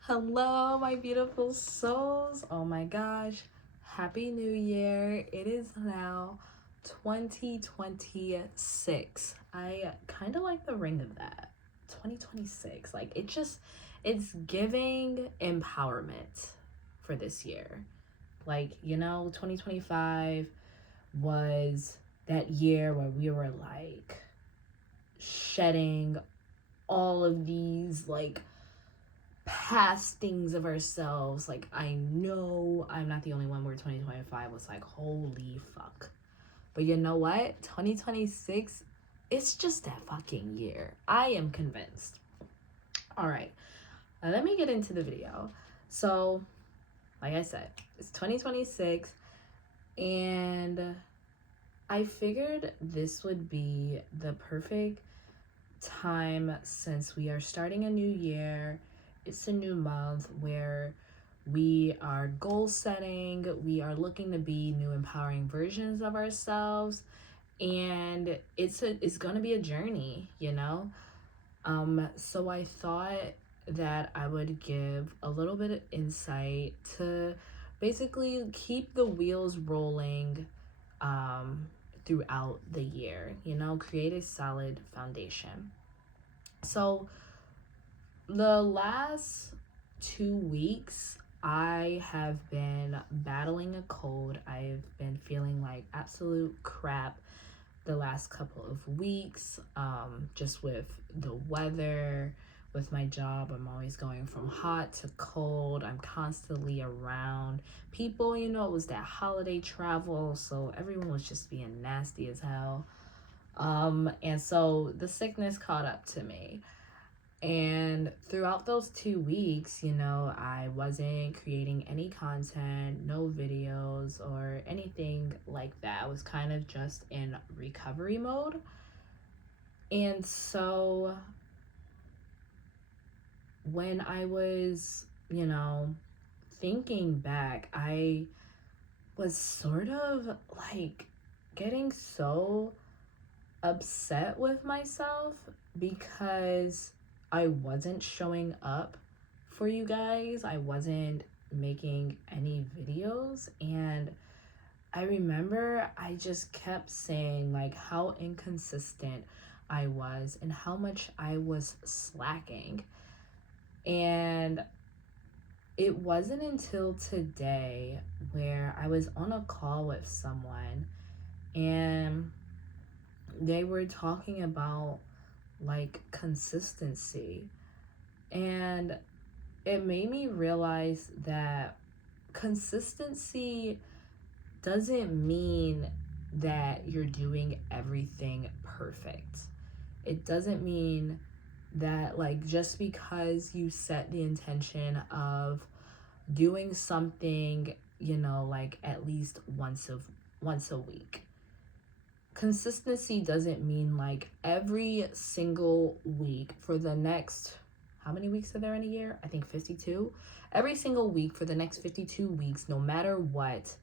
Hello, my beautiful souls. Oh my gosh. Happy New Year. It is now 2026. I kind of like the ring of that. 2026. Like it's giving empowerment for this year. 2025 was that year where we were like shedding all of these past things of ourselves. Like, I know I'm not the only one where 2025 was like, holy fuck. But you know what? 2026, it's just that fucking year. I am convinced. All right, let me get into the video. So, like I said, it's 2026, and I figured this would be the perfect time since we are starting a new year. It's a new month where we are goal setting, we are looking to be new empowering versions of ourselves, and it's going to be a journey, so I thought that I would give a little bit of insight to basically keep the wheels rolling throughout the year, create a solid foundation. So the last 2 weeks, I have been battling a cold. I've been feeling like absolute crap the last couple of weeks, just with the weather, with my job. I'm always going from hot to cold. I'm constantly around people. It was that holiday travel, so everyone was just being nasty as hell. And so the sickness caught up to me. And throughout those 2 weeks, I wasn't creating any content, no videos or anything like that. I was kind of just in recovery mode. And so when I was, thinking back, I was sort of like getting so upset with myself because I wasn't showing up for you guys. I wasn't making any videos, and I remember I just kept saying like how inconsistent I was and how much I was slacking. And it wasn't until today where I was on a call with someone, and they were talking about like consistency, and it made me realize that consistency doesn't mean that you're doing everything perfect. It doesn't mean that like just because you set the intention of doing something, like at least once a week. Consistency doesn't mean like every single week for the next, how many weeks are there in a year? I think 52. Every single week for the next 52 weeks, no matter what,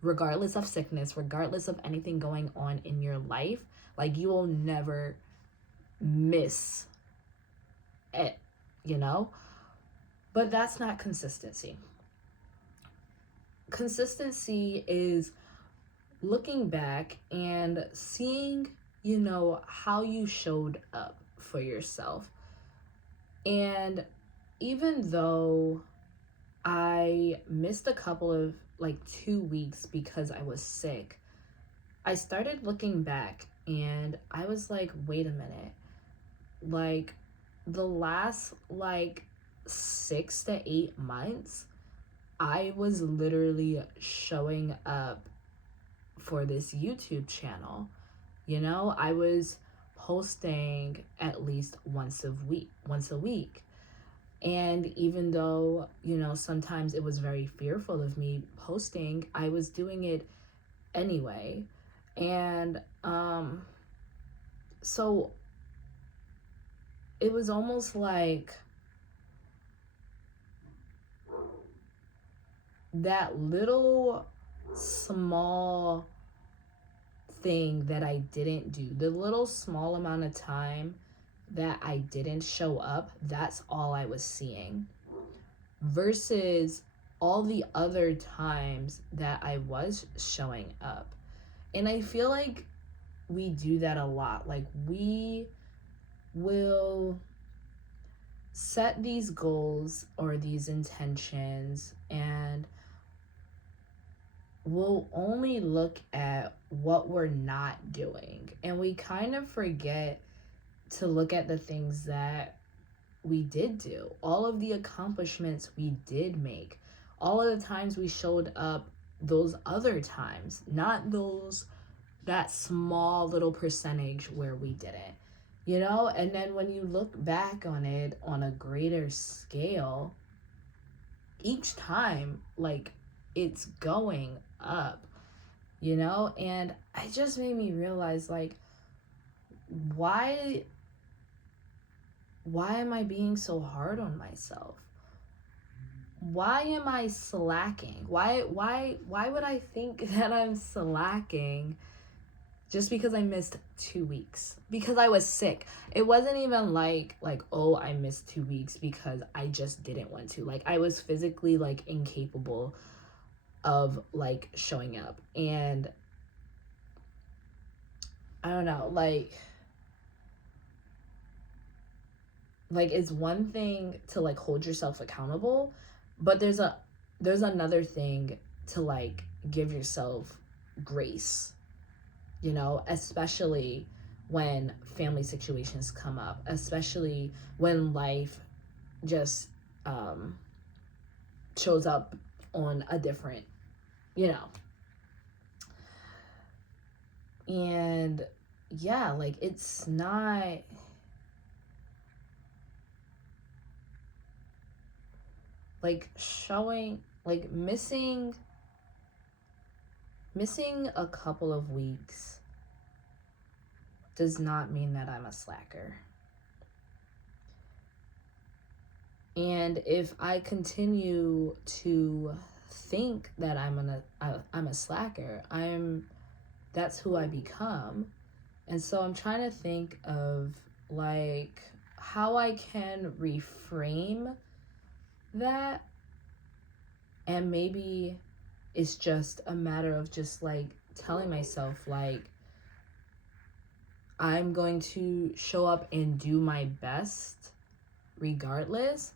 regardless of sickness, regardless of anything going on in your life, like you will never miss it, But that's not consistency. Consistency is looking back and seeing, how you showed up for yourself. And even though I missed a couple of 2 weeks because I was sick, I started looking back and I was like, wait a minute. Like the last 6 to 8 months, I was literally showing up for this YouTube channel. I was posting at least once a week. And even though, sometimes it was very fearful of me posting, I was doing it anyway. And so it was almost like that little small thing that I didn't do, the little small amount of time that I didn't show up, that's all I was seeing. versus all the other times that I was showing up. And I feel like we do that a lot. Like, we will set these goals or these intentions, and we'll only look at what we're not doing. And we kind of forget to look at the things that we did do, all of the accomplishments we did make, all of the times we showed up those other times, not that small little percentage where we didn't, And then when you look back on it on a greater scale, each time, like, it's going up, And it just made me realize, like, why am I being so hard on myself? Why am I slacking? Why would I think that I'm slacking just because I missed 2 weeks? Because I was sick. It wasn't even like, oh, I missed 2 weeks because I just didn't want to. Like, I was physically, like, incapable of, like, showing up. And I don't know, like it's one thing to, like, hold yourself accountable, but there's another thing to, like, give yourself grace, especially when family situations come up, especially when life just shows up on a different, and yeah, like, it's not, like, showing, like, missing a couple of weeks does not mean that I'm a slacker. And if I continue to think that I'm a slacker, that's who I become. And so I'm trying to think of, like, how I can reframe that. And maybe it's just a matter of just, like, telling myself, like, I'm going to show up and do my best regardless.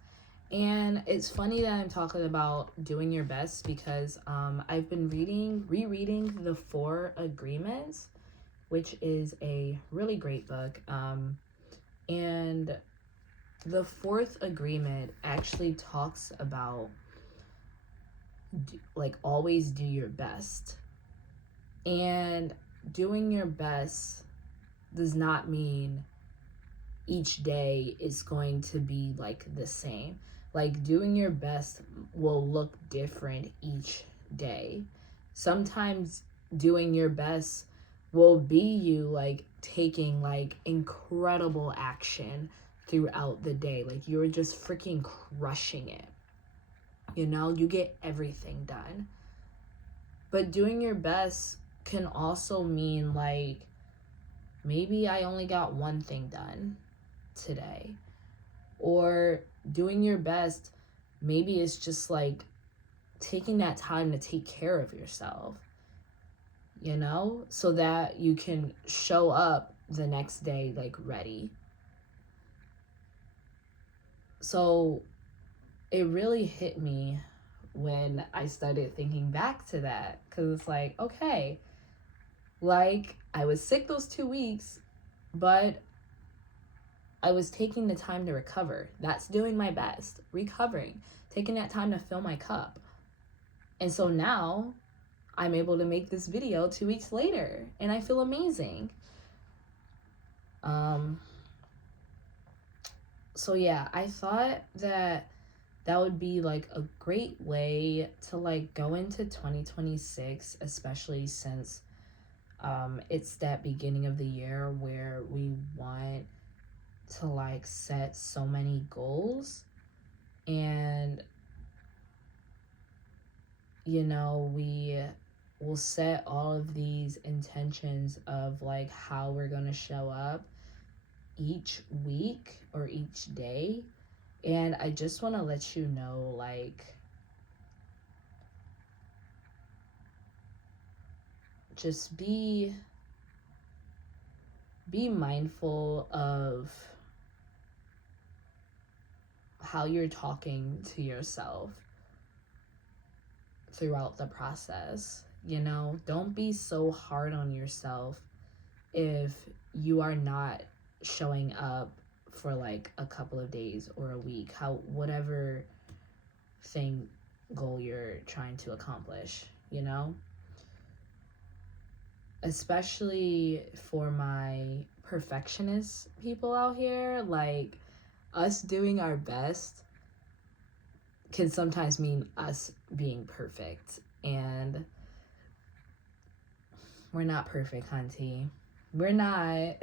And it's funny that I'm talking about doing your best because I've been rereading The 4 Agreements, which is a really great book. And the 4th agreement actually talks about, like, always do your best. And doing your best does not mean each day is going to be, like, the same. Like, doing your best will look different each day. Sometimes doing your best will be you, like, taking, like, incredible action throughout the day. Like, you're just freaking crushing it. You get everything done. But doing your best can also mean, like, maybe I only got one thing done today. Or doing your best, maybe it's just, like, taking that time to take care of yourself, so that you can show up the next day, like, ready. So it really hit me when I started thinking back to that, because it's like, okay, like, I was sick those 2 weeks, but I was taking the time to recover. That's doing my best, recovering, taking that time to fill my cup. And so now I'm able to make this video 2 weeks later, and I feel amazing. So yeah, I thought that would be, like, a great way to, like, go into 2026, especially since it's that beginning of the year where we want to, like, set so many goals. And we will set all of these intentions of, like, how we're going to show up each week or each day. And I just want to let you know, like, just be mindful of how you're talking to yourself throughout the process. You know, don't be so hard on yourself if you are not showing up for like a couple of days or a week, whatever thing goal you're trying to accomplish, you know? Especially for my perfectionist people out here, like, us doing our best can sometimes mean us being perfect. And we're not perfect, hunty. We're not.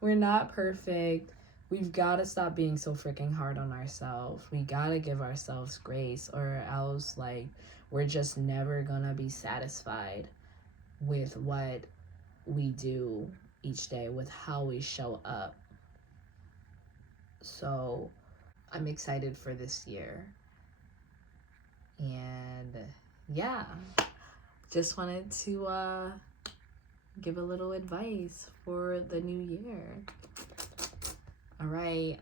We're not perfect. We've got to stop being so freaking hard on ourselves. We got to give ourselves grace, or else, like, we're just never gonna be satisfied with what we do each day, with how we show up. So I'm excited for this year. And yeah, just wanted to give a little advice for the new year. All right,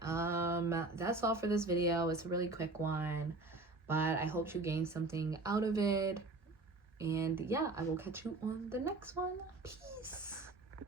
that's all for this video. It's a really quick one, but I hope you gained something out of it. And yeah, I will catch you on the next one. Peace.